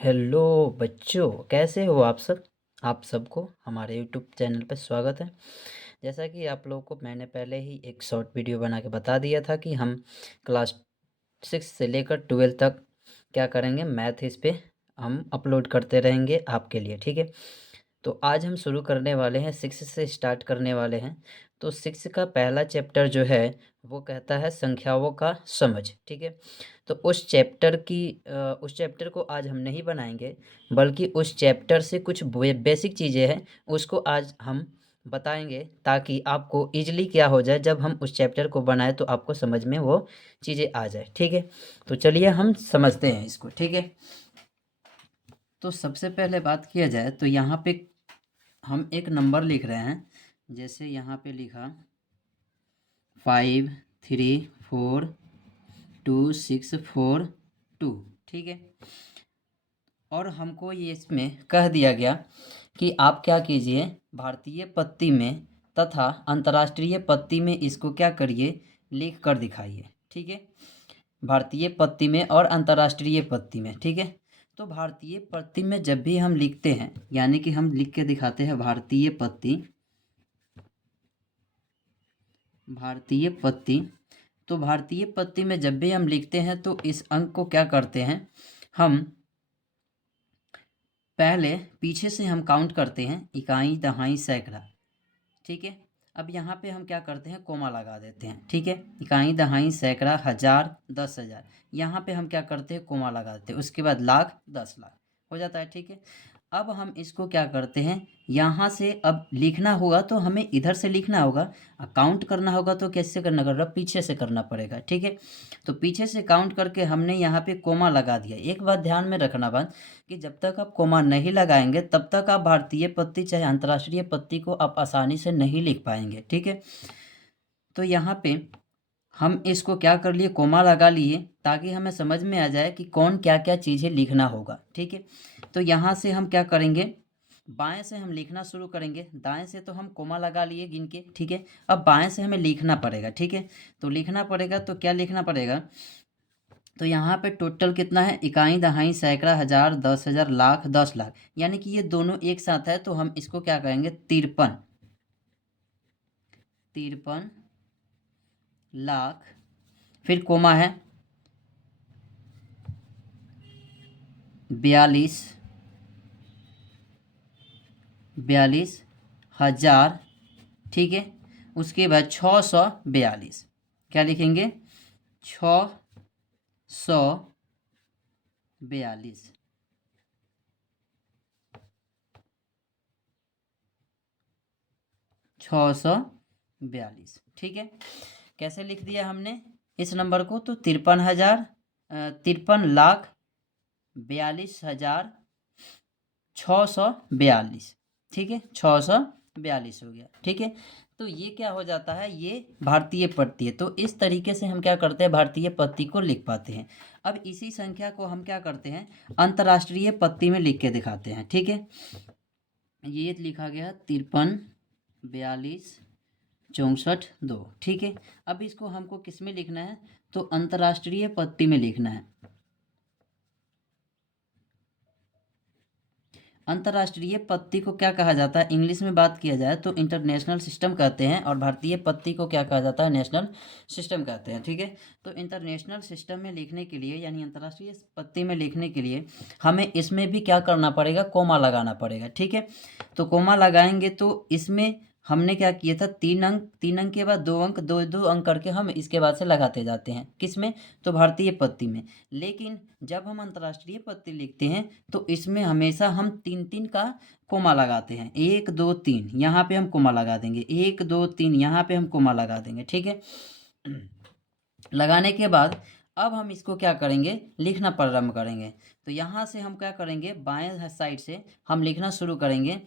Hello बच्चों, कैसे हो आप सब। आप सबको हमारे यूट्यूब चैनल पर स्वागत है। जैसा कि आप लोगों को मैंने पहले ही एक शॉर्ट वीडियो बना के बता दिया था कि हम क्लास 6 से लेकर 12 तक क्या करेंगे, मैथ इस पे हम अपलोड करते रहेंगे आपके लिए, ठीक है। तो आज हम शुरू करने वाले हैं, 6 से स्टार्ट करने वाले हैं। तो 6 का पहला चैप्टर जो है वो कहता है संख्याओं का समझ, ठीक है। तो उस चैप्टर को आज हम नहीं बनाएंगे, बल्कि उस चैप्टर से कुछ बेसिक चीज़ें हैं उसको आज हम बताएंगे, ताकि आपको इजली क्या हो जाए, जब हम उस चैप्टर को बनाए तो आपको समझ में वो चीज़ें आ जाए, ठीक है। तो चलिए हम समझते हैं इसको, ठीक है। तो सबसे पहले बात किया जाए तो यहाँ पे हम एक नंबर लिख रहे हैं। जैसे यहाँ पे लिखा 5 3 4 2 6 4 2, ठीक है। और हमको ये इसमें कह दिया गया कि आप क्या कीजिए, भारतीय पत्ती में तथा अंतर्राष्ट्रीय पत्ती में इसको क्या करिए, लिख कर दिखाइए, ठीक है। भारतीय पत्ती में और अंतर्राष्ट्रीय पत्ती में, ठीक है। तो भारतीय पत्ती में जब भी हम लिखते हैं, यानी कि हम लिख के दिखाते हैं भारतीय पत्ती, भारतीय पत्ती। तो भारतीय पत्ती में जब भी हम लिखते हैं तो इस अंक को क्या करते हैं, हम पहले पीछे से हम काउंट करते हैं, इकाई दहाई सैकड़ा, ठीक है। अब यहाँ पे हम क्या करते हैं, कोमा लगा देते हैं, ठीक है। इकाई दहाई सैकड़ा हजार 10,000, यहाँ पे हम क्या करते हैं, कोमा लगा देते हैं। उसके बाद लाख 10 लाख हो जाता है, ठीक है। अब हम इसको क्या करते हैं, यहाँ से अब लिखना होगा तो हमें इधर से लिखना होगा, काउंट करना होगा तो कैसे करना होगा, पीछे से करना पड़ेगा, ठीक है। तो पीछे से काउंट करके हमने यहाँ पे कोमा लगा दिया। एक बात ध्यान में रखना बात, कि जब तक आप कोमा नहीं लगाएंगे तब तक आप भारतीय पत्ती चाहे अंतर्राष्ट्रीय पत्ती को आप आसानी से नहीं लिख पाएंगे, ठीक है। तो यहाँ पे हम इसको क्या कर लिए, कोमा लगा लिए, ताकि हमें समझ में आ जाए कि कौन क्या क्या चीज़ें लिखना होगा, ठीक है। तो यहाँ से हम क्या करेंगे, बाएं से हम लिखना शुरू करेंगे। दाएं से तो हम कोमा लगा लिए गिन के, ठीक है। अब बाएं से हमें लिखना पड़ेगा, ठीक है। तो लिखना पड़ेगा तो क्या लिखना पड़ेगा, तो यहाँ पे टोटल कितना है, इकाई दहाई सैकड़ा हजार 10,000 लाख 10 लाख, यानी कि ये दोनों एक साथ है, तो हम इसको क्या कहेंगे, 53 लाख। फिर कोमा है 42,000, ठीक है। उसके बाद 642, क्या लिखेंगे, 642, 642, ठीक है। कैसे लिख दिया हमने इस नंबर को, तो 53,42,642, ठीक है। 642 हो गया, ठीक है। तो ये क्या हो जाता है, ये भारतीय पत्ती है। तो इस तरीके से हम क्या करते हैं, भारतीय पत्ती को लिख पाते हैं। अब इसी संख्या को हम क्या करते हैं, अंतर्राष्ट्रीय पत्ती में लिख के दिखाते हैं, ठीक है। ये लिखा गया 53, 42, 64, 2, ठीक है। अब इसको हमको किस में लिखना है, तो अंतर्राष्ट्रीय पत्ती में लिखना है। अंतर्राष्ट्रीय पत्ती को क्या कहा जाता है, इंग्लिश में बात किया जाए तो इंटरनेशनल सिस्टम कहते हैं, और भारतीय पत्ती को क्या कहा जाता है, नेशनल सिस्टम कहते हैं, ठीक है। तो इंटरनेशनल सिस्टम में लिखने के लिए, यानी अंतर्राष्ट्रीय पत्ती में लिखने के लिए हमें इसमें भी क्या करना पड़ेगा, कोमा लगाना पड़ेगा, ठीक है। तो कोमा लगाएंगे तो इसमें हमने क्या किया था, 3 अंक, 3 अंक के बाद 2 अंक, 2 2 अंक करके हम इसके बाद से लगाते जाते हैं, किसमें, तो भारतीय पत्ती में। लेकिन जब हम अंतर्राष्ट्रीय पत्ती लिखते हैं तो इसमें हमेशा हम 3 3 का कोमा लगाते हैं, 1 2 3 यहाँ पे हम कोमा लगा देंगे, 1 2 3 यहाँ पे हम कोमा लगा देंगे, ठीक है। लगाने के बाद अब हम इसको क्या करेंगे, लिखना प्रारंभ करेंगे। तो यहाँ से हम क्या करेंगे, बाएं साइड से हम लिखना शुरू करेंगे।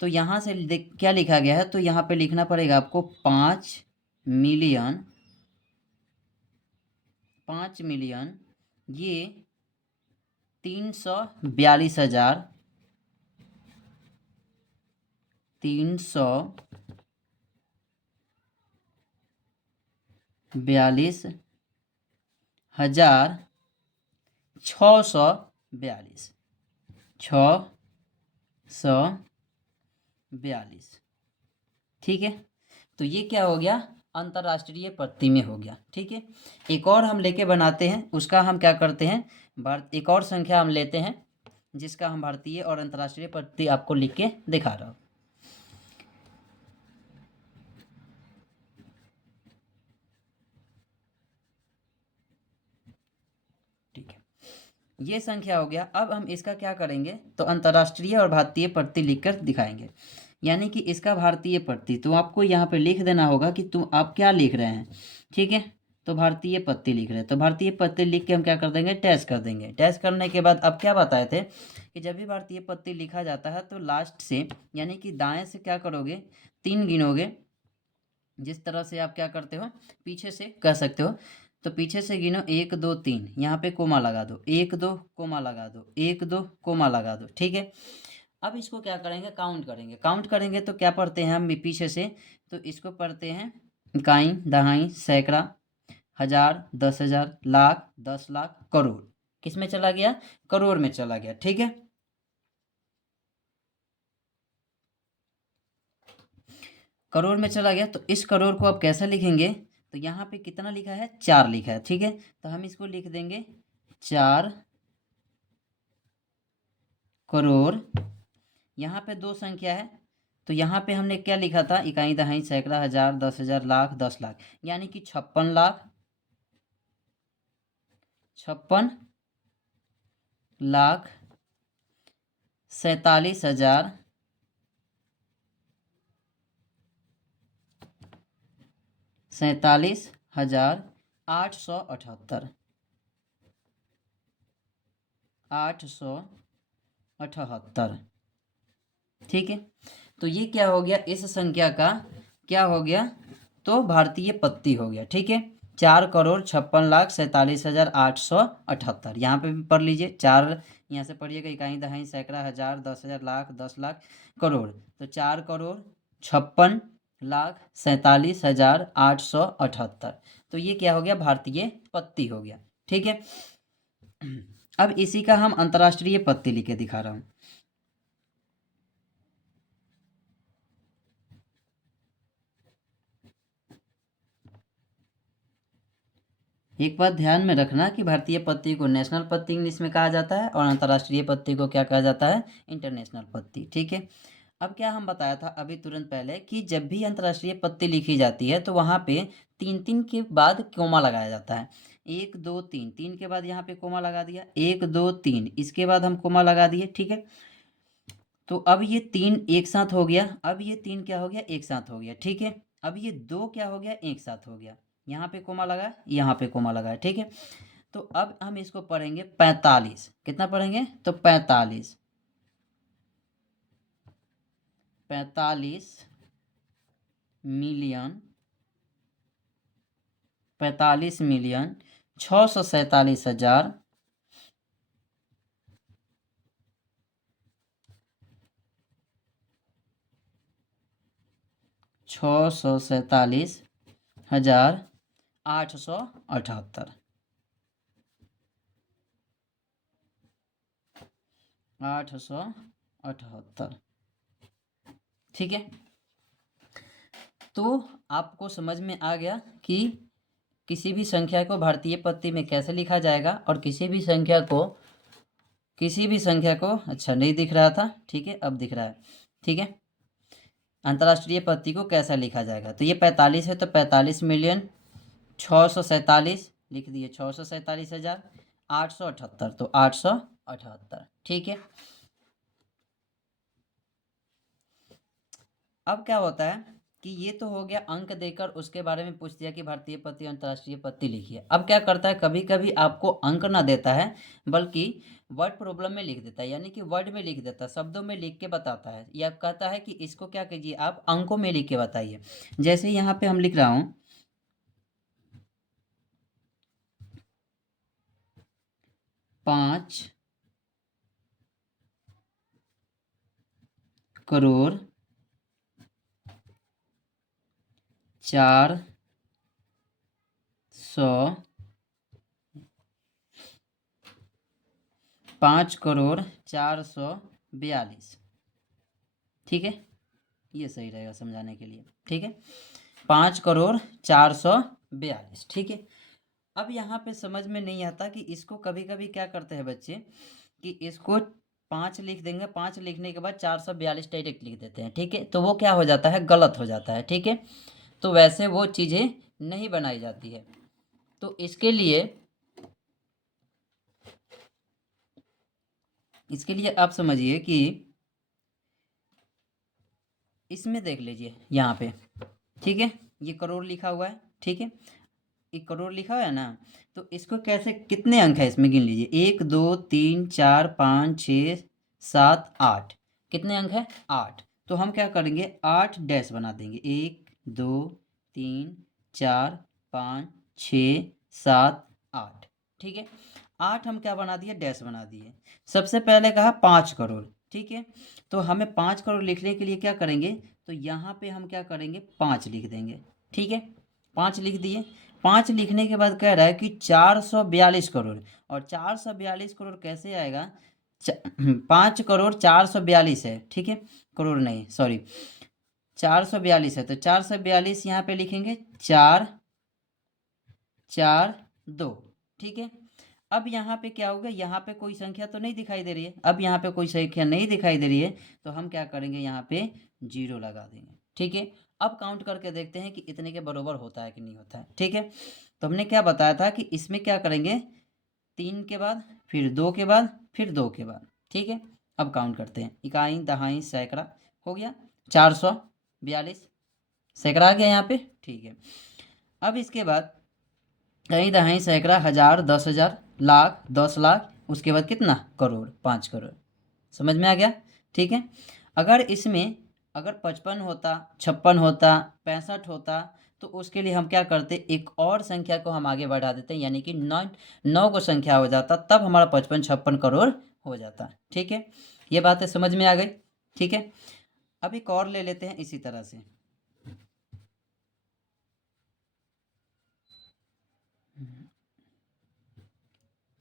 तो यहाँ से क्या लिखा गया है, तो यहाँ पे लिखना पड़ेगा आपको 5 मिलियन, 5 मिलियन, ये 342,000, 342,642, 642। ठीक है, तो ये क्या हो गया, अंतर्राष्ट्रीय पत्ती में हो गया। ठीक है, एक और हम लेके बनाते हैं, उसका हम क्या करते हैं, एक और संख्या हम लेते हैं जिसका हम भारतीय और अंतर्राष्ट्रीय पत्ती आपको लिख के दिखा रहा हूँ। ठीक है, ये संख्या हो गया। अब हम इसका क्या करेंगे, तो अंतर्राष्ट्रीय और भारतीय पत्ती लिखकर दिखाएंगे। यानी कि इसका भारतीय पत्ती, तो आपको यहाँ पे लिख देना होगा कि तुम आप क्या लिख रहे हैं। ठीक है, तो भारतीय पत्ती लिख रहे हैं, तो भारतीय पत्ती लिख के हम क्या कर देंगे, टैच कर देंगे। टैच करने के बाद अब क्या बताए थे कि जब भी भारतीय पत्ती लिखा जाता है तो लास्ट से यानी कि दाएं से क्या करोगे, 3 गिनोगे। जिस तरह से आप क्या करते हो, पीछे से कह सकते हो, तो पीछे से गिनो 1 2 3, यहाँ पे कोमा लगा दो, 1 2 कोमा लगा दो, 1 2 कोमा लगा दो। ठीक है, अब इसको क्या करेंगे, काउंट करेंगे। काउंट करेंगे तो क्या पढ़ते हैं हम पीछे से, तो इसको पढ़ते हैं इकाई, दहाई, सैकड़ा, हजार, 10,000, लाख, 10 लाख, करोड़। किस में चला गया, करोड़ में चला गया। ठीक है, करोड़ में चला गया, तो इस करोड़ को आप कैसे लिखेंगे, तो यहाँ पे कितना लिखा है, 4 लिखा है। ठीक है, तो हम इसको लिख देंगे 4 करोड़। यहाँ पे 2 संख्या है, तो यहाँ पे हमने क्या लिखा था, इकाई, दहाई, सैकड़ा, हजार, 10,000, लाख, 10 लाख, यानी कि 56 लाख, 56 लाख 47,000 47,878। 878। ठीक है, तो ये क्या हो गया, इस संख्या का क्या हो गया, तो भारतीय पत्ती हो गया। ठीक है, 4,56,47,878। यहाँ पे भी पढ़ लीजिए, 4 यहाँ से पढ़िएगा, इकाई, दहाई, सैकड़ा, हजार, 10,000, लाख, 10 लाख, करोड़। तो 4,56,47,878। तो ये क्या हो गया, भारतीय पत्ती हो गया। ठीक है, अब इसी का हम अंतर्राष्ट्रीय पत्ती लिख के दिखा रहा हूँ। एक बात ध्यान में रखना कि भारतीय पत्ती को नेशनल पत्ती इंग्लिश में कहा जाता है और अंतर्राष्ट्रीय पत्ती को क्या कहा जाता है, इंटरनेशनल पत्ती। ठीक है, अब क्या हम बताया था अभी तुरंत पहले कि जब भी अंतर्राष्ट्रीय पत्ती लिखी जाती है तो वहाँ पे 3 3 के बाद कोमा लगाया जाता है। 1 2 3, 3 के बाद यहाँ पे कोमा लगा दिया, 1 2 3, इसके बाद हम कोमा लगा दिए। ठीक है, तो अब ये 3 एक साथ हो गया, अब ये 3 क्या हो गया, एक साथ हो गया। ठीक है, अब ये 2 क्या हो गया, एक साथ हो गया। यहाँ पे कोमा लगा, यहाँ पे कोमा लगा है। ठीक है, तो अब हम इसको पढ़ेंगे 45। कितना पढ़ेंगे, तो 45, 45 मिलियन, 45 मिलियन 647,000 647,878। 878। ठीक है, तो आपको समझ में आ गया कि किसी भी संख्या को भारतीय पत्ती में कैसे लिखा जाएगा, और किसी भी संख्या को अच्छा नहीं दिख रहा था, ठीक है, अब दिख रहा है। ठीक है, अंतर्राष्ट्रीय पत्ती को कैसा लिखा जाएगा, तो ये 45 है, तो 45,647,000 लिख दिए, 647,878, तो 878। ठीक है, अब क्या होता है कि ये तो हो गया, अंक देकर उसके बारे में पूछ दिया कि भारतीय पत्ती अंतर्राष्ट्रीय पत्ती लिखिए। अब क्या करता है, कभी कभी आपको अंक ना देता है बल्कि वर्ड प्रॉब्लम में लिख देता है, यानी कि वर्ड में लिख देता है, शब्दों में लिख के बताता है, या कहता है कि इसको क्या कीजिए, आप अंकों में लिख के बताइए। जैसे यहाँ पे हम लिख रहा हूँ 5,04,400 5,04,42,000। ठीक है, ये सही रहेगा समझाने के लिए। ठीक है, 5,04,42,000। ठीक है, अब यहाँ पे समझ में नहीं आता कि इसको कभी कभी क्या करते हैं बच्चे कि इसको 5 लिख देंगे, 5 लिखने के बाद 442 डायरेक्ट लिख देते हैं। ठीक है, तो वो क्या हो जाता है, गलत हो जाता है। ठीक है, तो वैसे वो चीज़ें नहीं बनाई जाती है। तो इसके लिए आप समझिए कि इसमें देख लीजिए यहाँ पे। ठीक है, ये करोड़ लिखा हुआ है। ठीक है, एक करोड़ लिखा हुआ है ना, तो इसको कैसे, कितने अंक है इसमें गिन लीजिए, 1 2 3 4 5 6 7 8। कितने अंक है, 8। तो हम क्या करेंगे, 8 डैश बना देंगे, 1 2 3 4 5 6 7 8। ठीक है, 8 हम क्या बना दिए, डैश बना दिए। सबसे पहले कहा 5 करोड़। ठीक है, तो हमें 5 करोड़ लिखने के लिए क्या करेंगे, तो यहाँ पे हम क्या करेंगे, 5 लिख देंगे। ठीक है, 5 लिख दिए। 5 लिखने के बाद कह रहा है कि 442 करोड़, और 442 करोड़ कैसे आएगा, 5,04,42 है। ठीक है, करोड़ नहीं, सॉरी, 442 है, तो 442 यहाँ पे लिखेंगे 4 4 2। ठीक है, अब यहाँ पे क्या होगा, यहाँ पे कोई संख्या तो नहीं दिखाई दे रही है। अब यहाँ पे कोई संख्या नहीं दिखाई दे रही है, तो हम क्या करेंगे, यहाँ पे 0 लगा देंगे। ठीक है, अब काउंट करके देखते हैं कि इतने के बराबर होता है कि नहीं होता है। ठीक है, तो हमने क्या बताया था कि इसमें क्या करेंगे, 3 के बाद, फिर 2 के बाद, फिर 2 के बाद। ठीक है, अब काउंट करते हैं, इकाई दहाई सैकड़ा हो गया, 442 सैकड़ा आ गया यहाँ पे। ठीक है, अब इसके बाद कहीं दहाई सैकड़ा, हज़ार, 10,000, लाख, 10 लाख, उसके बाद कितना, करोड़, 5 करोड़। समझ में आ गया। ठीक है, अगर इसमें अगर 55 होता, 56 होता, 65 होता, तो उसके लिए हम क्या करते, एक और संख्या को हम आगे बढ़ा देते, यानी कि 9 को संख्या हो जाता, तब हमारा 55 56 करोड़ हो जाता। ठीक है, ये बातें समझ में आ गई। ठीक है, अब एक और ले लेते हैं इसी तरह से।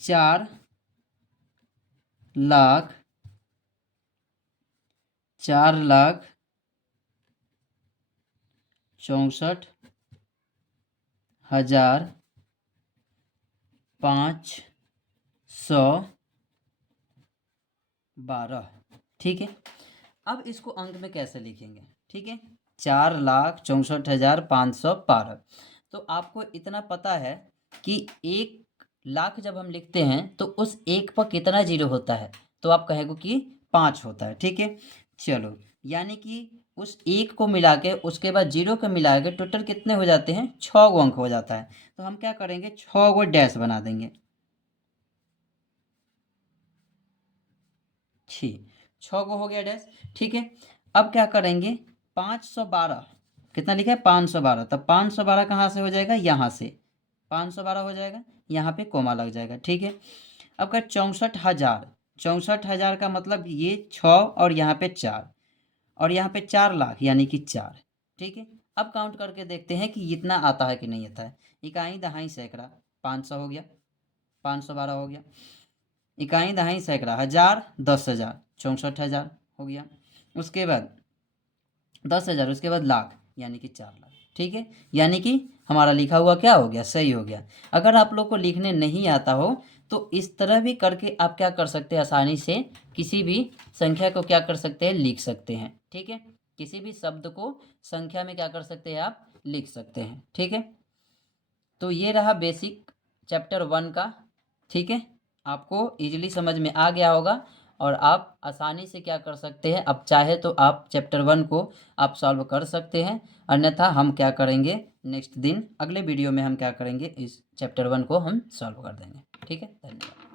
4,64,512। ठीक है, अब इसको अंक में कैसे लिखेंगे। ठीक है, 4,64,512। तो आपको इतना पता है कि 1 लाख जब हम लिखते हैं तो उस 1 पर कितना जीरो होता है, तो आप कहेंगे कि 5 होता है। ठीक है, चलो, यानी कि उस 1 को मिला के उसके बाद 0 को मिला के टोटल कितने हो जाते हैं, 6 गो अंक हो जाता है। तो हम क्या करेंगे, 6 गो डैश बना देंगे। 6 गो हो गया डैश। ठीक है, अब क्या करेंगे, 512, कितना लिखा है, 512, तब 512 कहाँ से हो जाएगा, यहाँ से 512 हो जाएगा, यहाँ पे कोमा लग जाएगा। ठीक है, अब क्या, 64,000, 64,000 का मतलब ये 6 और यहाँ पे 4, और यहाँ पे 4 लाख यानी कि 4। ठीक है, अब काउंट करके देखते हैं कि इतना आता है कि नहीं आता है। इकाई दहाई सैकड़ा, 500 हो गया, 512 हो गया। इकाई दहाई सैकड़ा, 1000, 10,000, 64,000 हो गया। उसके बाद 10,000, उसके बाद लाख यानी कि 4 लाख। ठीक है, यानी कि हमारा लिखा हुआ क्या हो गया, सही हो गया। अगर आप लोग को लिखने नहीं आता हो तो इस तरह भी करके आप क्या कर सकते हैं, आसानी से किसी भी संख्या को क्या कर सकते हैं, लिख सकते हैं। ठीक है, किसी भी शब्द को संख्या में क्या कर सकते हैं, आप लिख सकते हैं। ठीक है, तो ये रहा बेसिक चैप्टर 1 का। ठीक है, आपको इजीली समझ में आ गया होगा, और आप आसानी से क्या कर सकते हैं, अब चाहे तो आप चैप्टर 1 को आप सॉल्व कर सकते हैं, अन्यथा हम क्या करेंगे, नेक्स्ट दिन अगले वीडियो में हम क्या करेंगे, इस चैप्टर 1 को हम सॉल्व कर देंगे। ठीक है, धन्यवाद।